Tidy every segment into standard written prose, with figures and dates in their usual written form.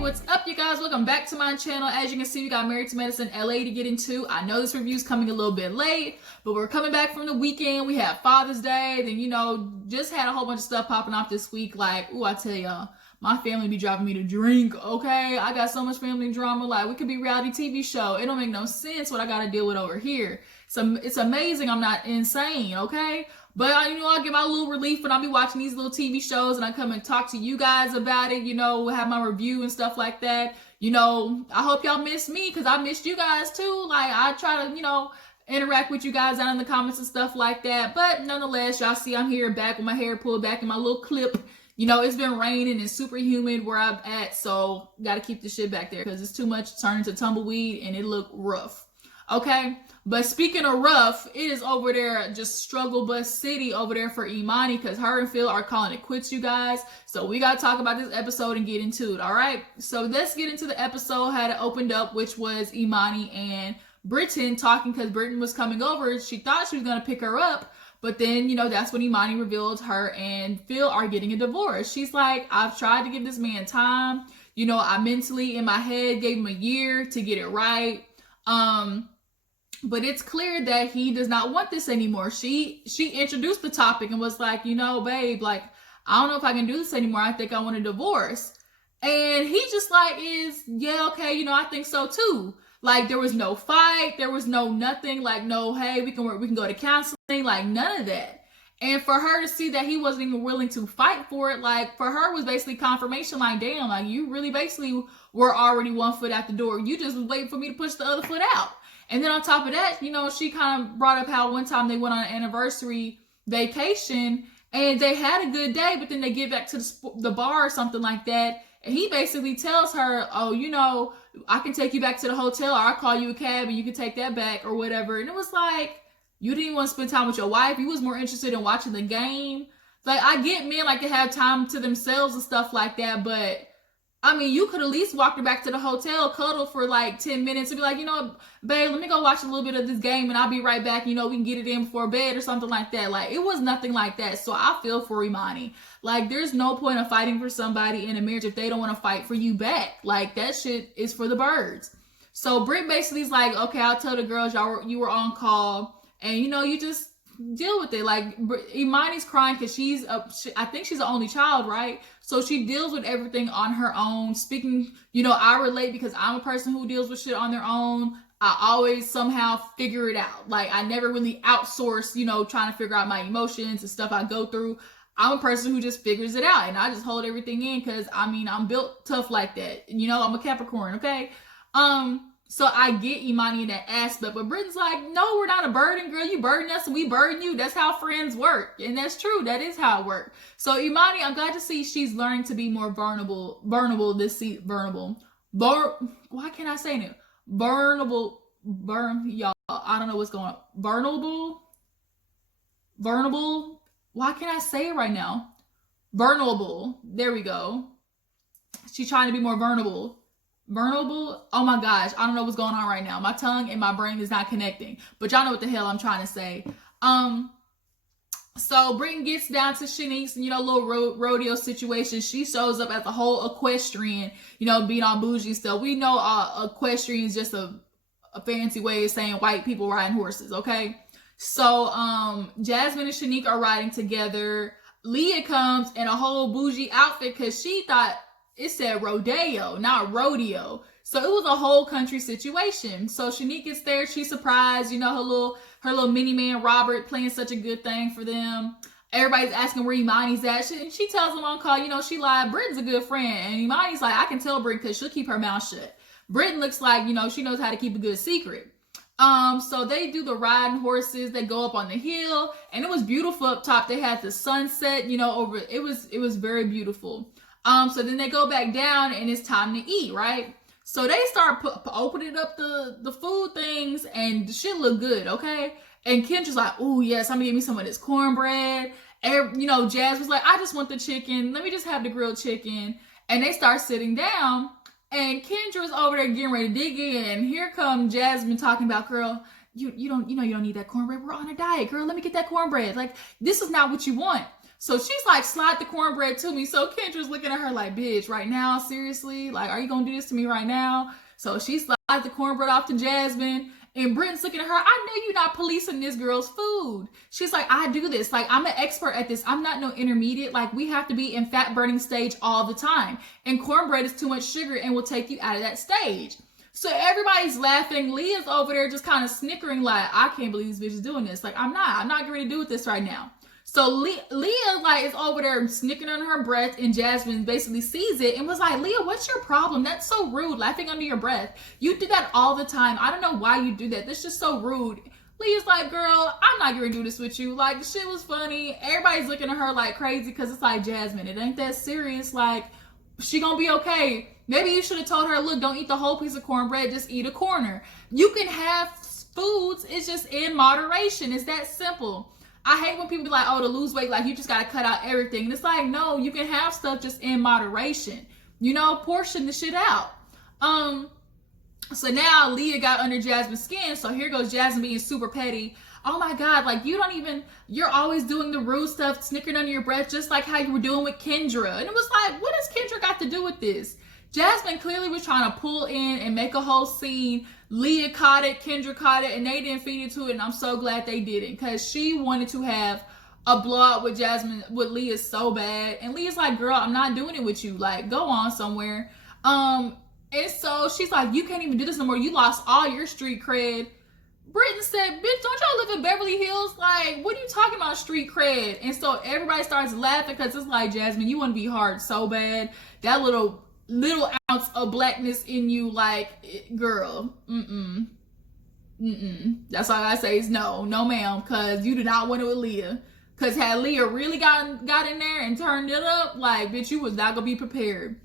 What's up, you guys? Welcome back to my channel. As you can see, we got Married to Medicine LA to get into. I know this review is coming a little bit late, but we're coming back from the weekend. We had Father's Day, then, just had a whole bunch of stuff popping off this week. Like, I tell y'all, my family be driving me to drink, okay? I got so much family drama. Like, we could be a reality TV show. It don't make no sense what I got to deal with over here. So it's amazing I'm not insane, okay? But, I get my little relief when I be watching these little TV shows and I come and talk to you guys about it, have my review and stuff like that. I hope y'all miss me because I missed you guys too. Like, I try to, interact with you guys down in the comments and stuff like that. But nonetheless, y'all see I'm here back with my hair pulled back in my little clip. It's been raining and super humid where I'm at, so got to keep the shit back there because it's too much turning to tumbleweed and it look rough. Okay? But speaking of rough, it is over there just struggle bus city over there for Imani because her and Phil are calling it quits, you guys. So we got to talk about this episode and get into it, all right? So let's get into the episode, how it opened up, which was Imani and Britton talking because Britton was coming over. She thought she was going to pick her up, but then, that's when Imani revealed her and Phil are getting a divorce. She's like, I've tried to give this man time. I mentally, in my head, gave him a year to get it right. But it's clear that he does not want this anymore. She introduced the topic and was like, babe, like, I don't know if I can do this anymore. I think I want a divorce. And he just like yeah, okay, I think so too. Like, there was no fight. There was no nothing. Like, no, hey, we can go to counseling. Like, none of that. And for her to see that he wasn't even willing to fight for it, like, for her was basically confirmation, like, damn, like, you really basically were already one foot out the door. You just was waiting for me to push the other foot out. And then on top of that, she kind of brought up how one time they went on an anniversary vacation and they had a good day, but then they get back to the bar or something like that. And he basically tells her, oh, I can take you back to the hotel or I'll call you a cab and you can take that back or whatever. And it was like, you didn't want to spend time with your wife. You was more interested in watching the game. Like, I get men like to have time to themselves and stuff like that, but you could at least walk her back to the hotel, cuddle for like 10 minutes and be like, babe, let me go watch a little bit of this game and I'll be right back. We can get it in before bed or something like that. Like, it was nothing like that. So I feel for Imani. Like, there's no point of fighting for somebody in a marriage if they don't want to fight for you back. Like, that shit is for the birds. So Britt basically is like, okay, I'll tell the girls you were on call and, you just deal with it. Like, Imani's crying because I think she's the only child, right? So she deals with everything on her own. Speaking, I relate because I'm a person who deals with shit on their own. I always somehow figure it out. Like, I never really outsource, trying to figure out my emotions and stuff I go through. I'm a person who just figures it out and I just hold everything in because, I'm built tough like that. I'm a Capricorn, okay? So I get Imani in that aspect, but Britton's like, no, we're not a burden, girl. You burden us and we burden you. That's how friends work. And that's true. That is how it works. So Imani, I'm glad to see she's learning to be more vulnerable this season. Why can't I say it? Y'all, I don't know what's going on. Vulnerable. Why can't I say it right now? Vulnerable. There we go. She's trying to be more vulnerable. Oh my gosh, I don't know what's going on right now. My tongue and my brain is not connecting, but y'all know what the hell I'm trying to say. So Britton gets down to Shanique's, little rodeo situation. She shows up at the whole equestrian, being all bougie and stuff. We know equestrian is just a fancy way of saying white people riding horses, okay? So Jasmine and Shanique are riding together. Leah comes in a whole bougie outfit because she thought it said rodeo, not rodeo. So it was a whole country situation. So Shanique gets there. She's surprised. Her little mini man Robert playing such a good thing for them. Everybody's asking where Imani's at. She tells them on call, she lied. Britton's a good friend. And Imani's like, I can tell Britton because she'll keep her mouth shut. Britton looks like, she knows how to keep a good secret. So they do the riding horses. They go up on the hill. And it was beautiful up top. They had the sunset, over. It was very beautiful. So then they go back down and it's time to eat, right? So they start opening up the food things and the shit look good, okay? And Kendra's like, oh yes, I'm gonna give me some of this cornbread. And, Jazz was like, I just want the chicken. Let me just have the grilled chicken. And they start sitting down and Kendra's over there getting ready to dig in. And here comes Jasmine talking about, girl, you don't need that cornbread. We're on a diet, girl. Let me get that cornbread. Like, this is not what you want. So she's like, slide the cornbread to me. So Kendra's looking at her like, bitch, right now, seriously? Like, are you gonna do this to me right now? So she slides the cornbread off to Jasmine. And Britton's looking at her, I know you're not policing this girl's food. She's like, I do this. Like, I'm an expert at this. I'm not no intermediate. Like, we have to be in fat burning stage all the time. And cornbread is too much sugar and will take you out of that stage. So everybody's laughing. Leah's over there just kind of snickering like, I can't believe this bitch is doing this. Like, I'm not getting ready to do with this right now. So Leah like is over there snickering under her breath, and Jasmine basically sees it and was like, Leah, what's your problem? That's so rude, laughing under your breath. You do that all the time. I don't know why you do that. That's just so rude. Leah's like, girl, I'm not gonna do this with you. Like, the shit was funny. Everybody's looking at her like crazy because it's like, Jasmine, it ain't that serious. Like, she gonna be okay. Maybe you should have told her, look, don't eat the whole piece of cornbread, just eat a corner. You can have foods, it's just in moderation. It's that simple. I hate when people be like, oh, to lose weight, like, you just got to cut out everything. And it's like, no, you can have stuff just in moderation. You know, portion the shit out. So now Leah got under Jasmine's skin. So here goes Jasmine being super petty. Oh my God, like, you're always doing the rude stuff, snickering under your breath, just like how you were doing with Kendra. And it was like, what does Kendra got to do with this? Jasmine clearly was trying to pull in and make a whole scene. Leah caught it, Kendra caught it, and they didn't feed it to it, and I'm so glad they didn't, because she wanted to have a blowout with Leah so bad. And Leah's like, girl, I'm not doing it with you. Like, go on somewhere. And so she's like, you can't even do this no more. You lost all your street cred. Britton said, bitch, don't y'all live in Beverly Hills? Like, what are you talking about, street cred? And so everybody starts laughing because it's like, Jasmine, you want to be hard so bad. That little ounce of blackness in you, like, girl, that's all I say is no ma'am, because you do not want it with Leah. Because had Leah really got in there and turned it up, like, bitch, you was not gonna be prepared.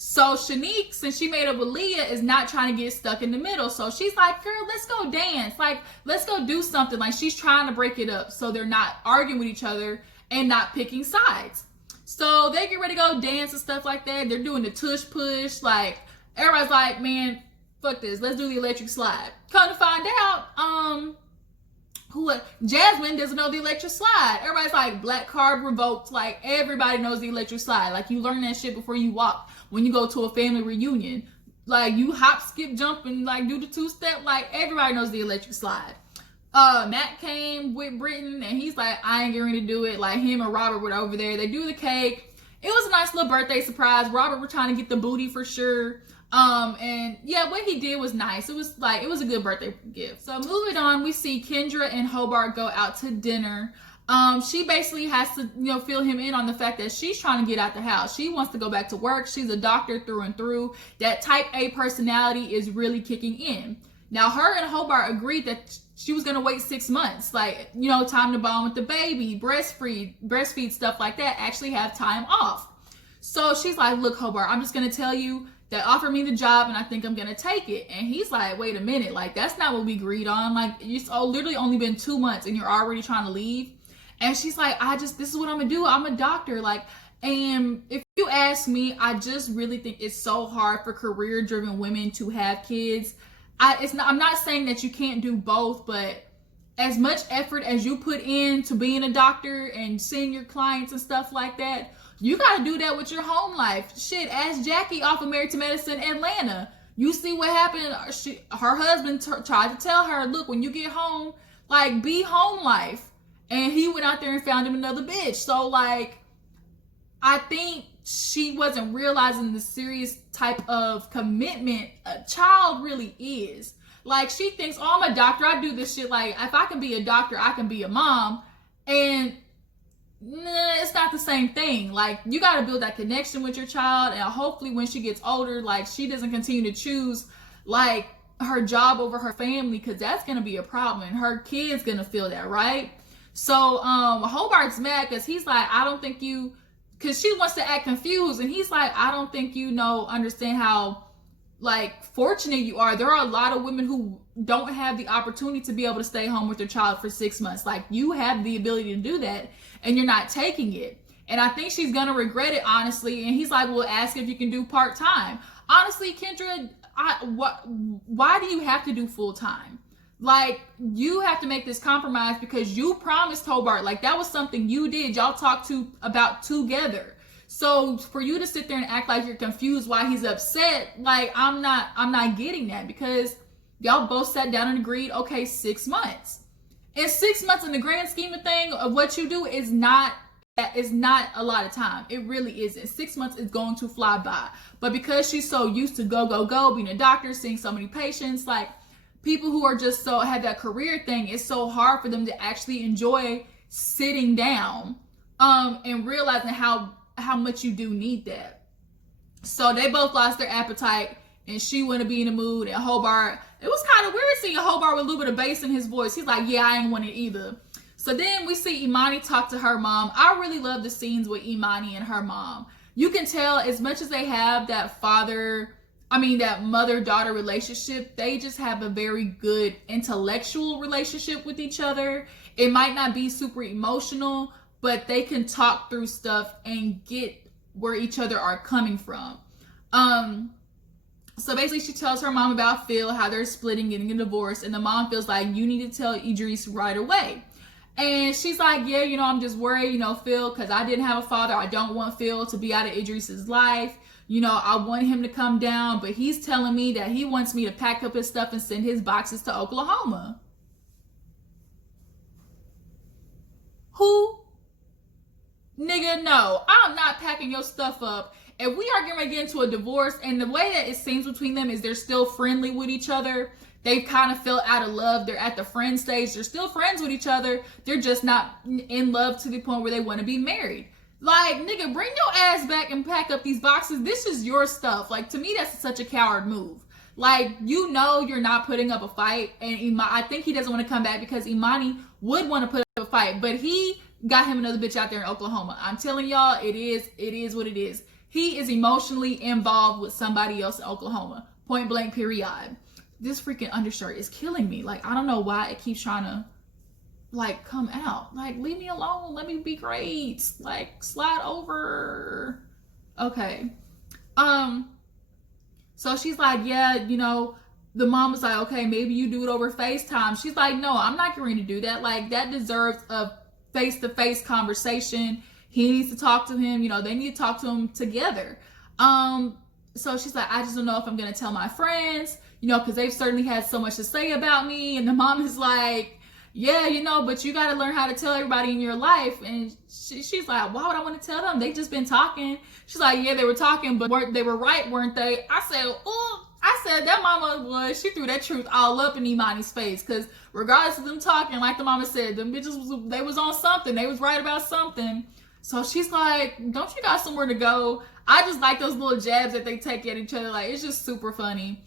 So Shanique, since she made up with Leah, is not trying to get stuck in the middle. So she's like, girl, let's go dance. Like, let's go do something. Like, she's trying to break it up so they're not arguing with each other and not picking sides. So they get ready to go dance and stuff like that. They're doing the tush push. Like, everybody's like, man, fuck this. Let's do the electric slide. Come to find out, Jasmine doesn't know the electric slide. Everybody's like, black card revoked. Like, everybody knows the electric slide. Like, you learn that shit before you walk. When you go to a family reunion, like, you hop, skip, jump, and like do the two-step. Like, everybody knows the electric slide. Matt came with Britton, and he's like, I ain't getting ready to do it. Like, him and Robert were over there. They do the cake. It was a nice little birthday surprise. Robert was trying to get the booty for sure. And yeah, what he did was nice. It was a good birthday gift. So moving on, we see Kendra and Hobart go out to dinner. She basically has to, fill him in on the fact that she's trying to get out the house. She wants to go back to work. She's a doctor through and through. That type A personality is really kicking in. Now, her and Hobart agreed that she was going to wait 6 months. Like, time to bond with the baby, breastfeed, stuff like that, actually have time off. So she's like, look, Hobart, I'm just going to tell you that offer me the job and I think I'm going to take it. And he's like, wait a minute. Like, that's not what we agreed on. Like, it's literally only been 2 months and you're already trying to leave. And she's like, this is what I'm going to do. I'm a doctor. Like, and if you ask me, I just really think it's so hard for career-driven women to have kids. I'm not saying that you can't do both, but as much effort as you put into being a doctor and seeing your clients and stuff like that, you got to do that with your home life. Shit, ask Jackie off of Married to Medicine Atlanta. You see what happened. Her husband tried to tell her, look, when you get home, like, be home life. And he went out there and found him another bitch. So, like, I think she wasn't realizing the serious type of commitment a child really is. Like, she thinks, oh, I'm a doctor, I do this shit. Like, if I can be a doctor, I can be a mom. And it's not the same thing. Like, you got to build that connection with your child. And hopefully when she gets older, like, she doesn't continue to choose, like, her job over her family, because that's going to be a problem. And her kid's going to feel that, right? So Hobart's mad because he's like, I don't think you, because she wants to act confused, and he's like, I don't think you understand how, like, fortunate you are. There are a lot of women who don't have the opportunity to be able to stay home with their child for 6 months. Like, you have the ability to do that, and you're not taking it. And I think she's gonna regret it, honestly. And he's like, well, ask if you can do part-time. Honestly, Kendra, why do you have to do full-time? Like, you have to make this compromise because you promised Hobart. Like, that was something you did. Y'all talked about together. So for you to sit there and act like you're confused why he's upset, like, I'm not getting that, because y'all both sat down and agreed, okay, 6 months. And 6 months in the grand scheme of thing of what you do is not a lot of time. It really isn't. 6 months is going to fly by. But because she's so used to go, being a doctor, seeing so many patients, like, people who are just so have that career thing, it's so hard for them to actually enjoy sitting down and realizing how much you do need that. So they both lost their appetite, and she wouldn't be in the mood. And Hobart, it was kind of weird seeing Hobart with a little bit of bass in his voice. He's like, yeah, I ain't want it either. So then we see Imani talk to her mom. I really love the scenes with Imani and her mom. You can tell, as much as they have that mother-daughter relationship, they just have a very good intellectual relationship with each other. It might not be super emotional, but they can talk through stuff and get where each other are coming from. So basically she tells her mom about Phil, how they're splitting, getting a divorce, and the mom feels like, you need to tell Idris right away. And she's like, yeah, I'm just worried, Phil, because I didn't have a father. I don't want Phil to be out of Idris's life. I want him to come down, but he's telling me that he wants me to pack up his stuff and send his boxes to Oklahoma. Who? Nigga, no. I'm not packing your stuff up. If we are going to get into a divorce, and the way that it seems between them is they're still friendly with each other. They've kind of fell out of love. They're at the friend stage. They're still friends with each other. They're just not in love to the point where they want to be married. Like, nigga, bring your ass back and pack up these boxes. This is your stuff. Like, to me, that's such a coward move. Like, you're not putting up a fight. And I think he doesn't want to come back because Imani would want to put up a fight. But he got him another bitch out there in Oklahoma. I'm telling y'all, it is what it is. He is emotionally involved with somebody else in Oklahoma. Point blank, period. This freaking undershirt is killing me. Like, I don't know why it keeps trying to, like, come out. Like, leave me alone. Let me be great. Like, slide over. Okay. So she's like, yeah, the mom was like, okay, maybe you do it over FaceTime. She's like, no, I'm not going to do that. Like, that deserves a face-to-face conversation. He needs to talk to him. They need to talk to him together. So she's like, I just don't know if I'm going to tell my friends, because they've certainly had so much to say about me. And the mom is like, yeah, but you got to learn how to tell everybody in your life. And she's like, why would I want to tell them? They just been talking. She's like, yeah, they were talking, but they were right, weren't they? I said, that mama she threw that truth all up in Imani's face. Because regardless of them talking, like the mama said, them bitches, they was on something. They was right about something. So she's like, don't you got somewhere to go? I just like those little jabs that they take at each other. Like, it's just super funny.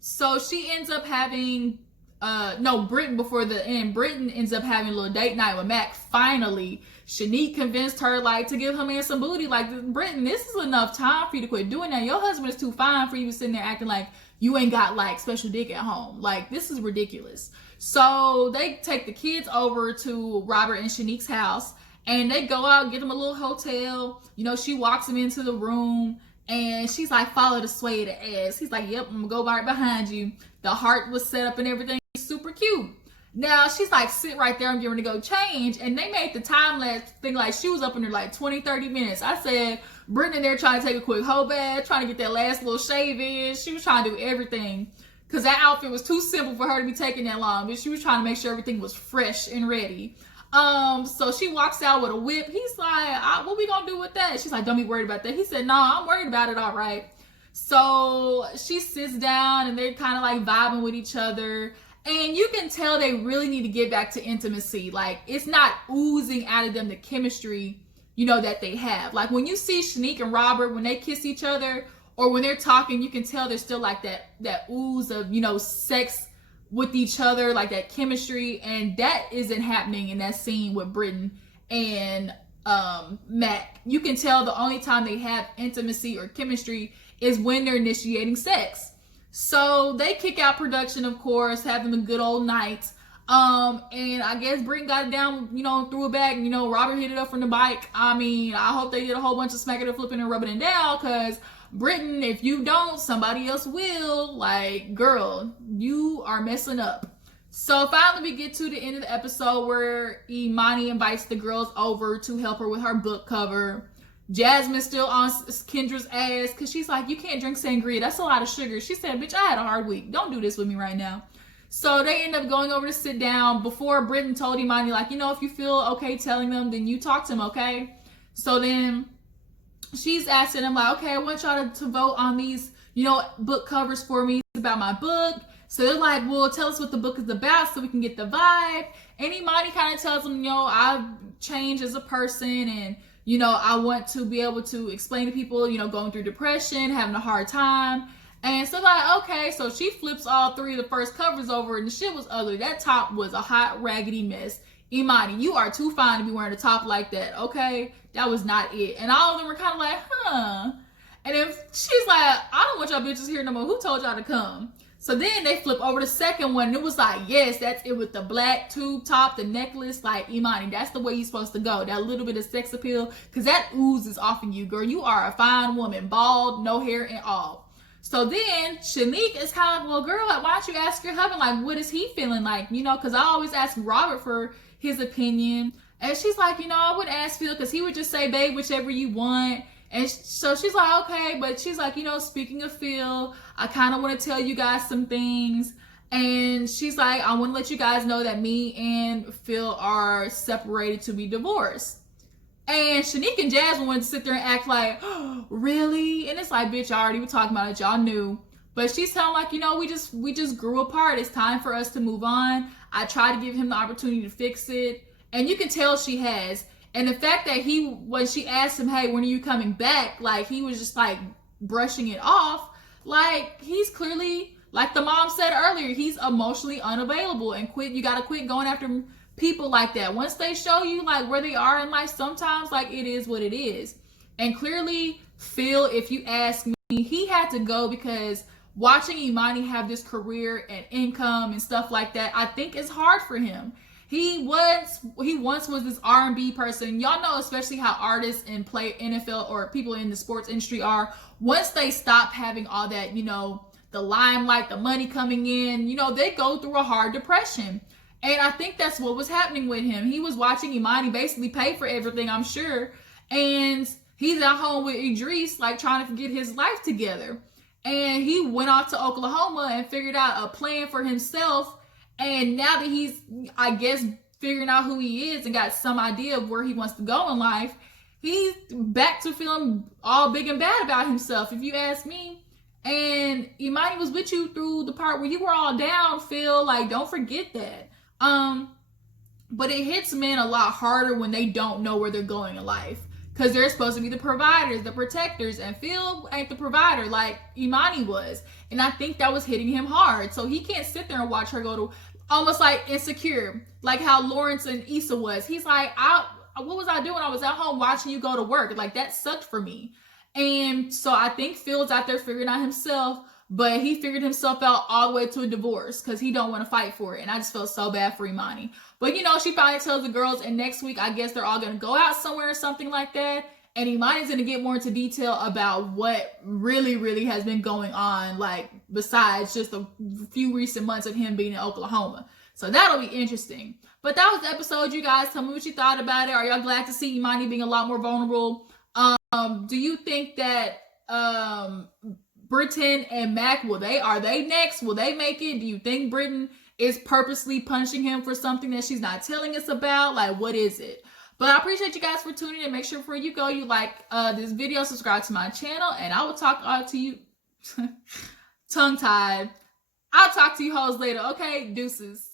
So she ends up having, Britton before the end. Britton ends up having a little date night with Mac. Finally, Shanique convinced her, like, to give her man some booty. Like, Britton, this is enough time for you to quit doing that. Your husband is too fine for you sitting there acting like you ain't got, like, special dick at home. Like, this is ridiculous. So they take the kids over to Robert and Shanique's house. And they go out, get them a little hotel. She walks him into the room. And she's like, follow the sway of the ass. He's like, yep, I'm going to go right behind you. The heart was set up and everything. Super cute. Now, she's like, sit right there. I'm getting ready to go change. And they made the time-lapse thing like she was up in there like 20, 30 minutes. I said, Brittany there trying to take a quick hoe bath, trying to get that last little shave in. She was trying to do everything. Because that outfit was too simple for her to be taking that long. But she was trying to make sure everything was fresh and ready. So she walks out with a whip. He's like, what we gonna do with that? She's like, don't be worried about that. He said, no, I'm worried about it, all right. So she sits down and they're kind of like vibing with each other. And you can tell they really need to get back to intimacy. Like, it's not oozing out of them the chemistry, that they have. Like, when you see Shanique and Robert, when they kiss each other or when they're talking, you can tell there's still like that ooze of, sex with each other, like that chemistry, and that isn't happening in that scene with Britton and Mac. You can tell the only time they have intimacy or chemistry is when they're initiating sex. So they kick out production, of course, having a good old night. And I guess Britton got it down, threw it back. Robert hit it up from the bike. I mean, I hope they did a whole bunch of smacking and flipping and rubbing it down, because Britain, if you don't, somebody else will. Like, girl, you are messing up. So finally we get to the end of the episode where Imani invites the girls over to help her with her book cover. Jasmine's still on Kendra's ass because she's like, you can't drink sangria. That's a lot of sugar. She said, bitch, I had a hard week. Don't do this with me right now. So they end up going over to sit down. Before Britain told Imani, like, you know, if you feel okay telling them, then you talk to them, okay? So then she's asking them, like, okay, I want y'all to vote on these, you know, book covers for me about my book. So they're like, well, tell us what the book is about so we can get the vibe. And Imani kind of tells them, you know, I've changed as a person and, you know, I want to be able to explain to people, you know, going through depression, having a hard time. And so like, okay, so she flips all three of the first covers over and the shit was ugly. That top was a hot, raggedy mess. Imani, you are too fine to be wearing a top like that, okay? That was not it. And all of them were kind of like, huh. And then she's like, I don't want y'all bitches here no more. Who told y'all to come? So then they flip over the second one, and it was like, yes, that's it with the black tube top, the necklace, like, Imani, that's the way you're supposed to go. That little bit of sex appeal, because that oozes off of you, girl. You are a fine woman, bald, no hair and all. So then Shanique is kind of like, well, girl, like, why don't you ask your husband, like, what is he feeling like? You know, because I always ask Robert for his opinion. And she's like, you know, I would ask Phil because he would just say, babe, whichever you want. And so she's like, okay, but she's like, you know, speaking of Phil, I kind of want to tell you guys some things. And she's like, I want to let you guys know that me and Phil are separated to be divorced. And Shanique and Jasmine wanted to sit there and act like, oh, really? And it's like, bitch, y'all already were talking about it. Y'all knew. But she's telling like, you know, we just grew apart. It's time for us to move on. I tried to give him the opportunity to fix it. And you can tell she has. And the fact that when she asked him, hey, when are you coming back? Like, he was just like brushing it off. Like, he's clearly, like the mom said earlier, he's emotionally unavailable. And you gotta quit going after people like that. Once they show you like where they are in life, sometimes like it is what it is. And clearly, Phil, if you ask me, he had to go because watching Imani have this career and income and stuff like that, I think is hard for him. He once was this R&B person. Y'all know especially how artists and play NFL or people in the sports industry are. Once they stop having all that, you know, the limelight, the money coming in, you know, they go through a hard depression. And I think that's what was happening with him. He was watching Imani basically pay for everything, I'm sure. And he's at home with Idris, like trying to get his life together. And he went off to Oklahoma and figured out a plan for himself. And now that he's, I guess, figuring out who he is and got some idea of where he wants to go in life, he's back to feeling all big and bad about himself, if you ask me. And Imani was with you through the part where you were all down, Phil. Like, don't forget that. But it hits men a lot harder when they don't know where they're going in life. Because they're supposed to be the providers, the protectors, and Phil ain't the provider like Imani was. And I think that was hitting him hard. So he can't sit there and watch her go to almost like Insecure, like how Lawrence and Issa was. He's like, what was I doing? I was at home watching you go to work. Like, that sucked for me. And so I think Phil's out there figuring out himself, but he figured himself out all the way to a divorce because he don't want to fight for it. And I just felt so bad for Imani. But, you know, she finally tells the girls, and next week, I guess they're all going to go out somewhere or something like that. And Imani's going to get more into detail about what really, really has been going on, like, besides just a few recent months of him being in Oklahoma. So that'll be interesting. But that was the episode, you guys. Tell me what you thought about it. Are y'all glad to see Imani being a lot more vulnerable? Do you think that Britain and Mac, are they next? Will they make it? Do you think Britain is purposely punishing him for something that she's not telling us about? Like, what is it? But I appreciate you guys for tuning in. Make sure before you go, you like this video, subscribe to my channel, and I will talk to you tongue-tied. I'll talk to you hoes later. Okay, deuces.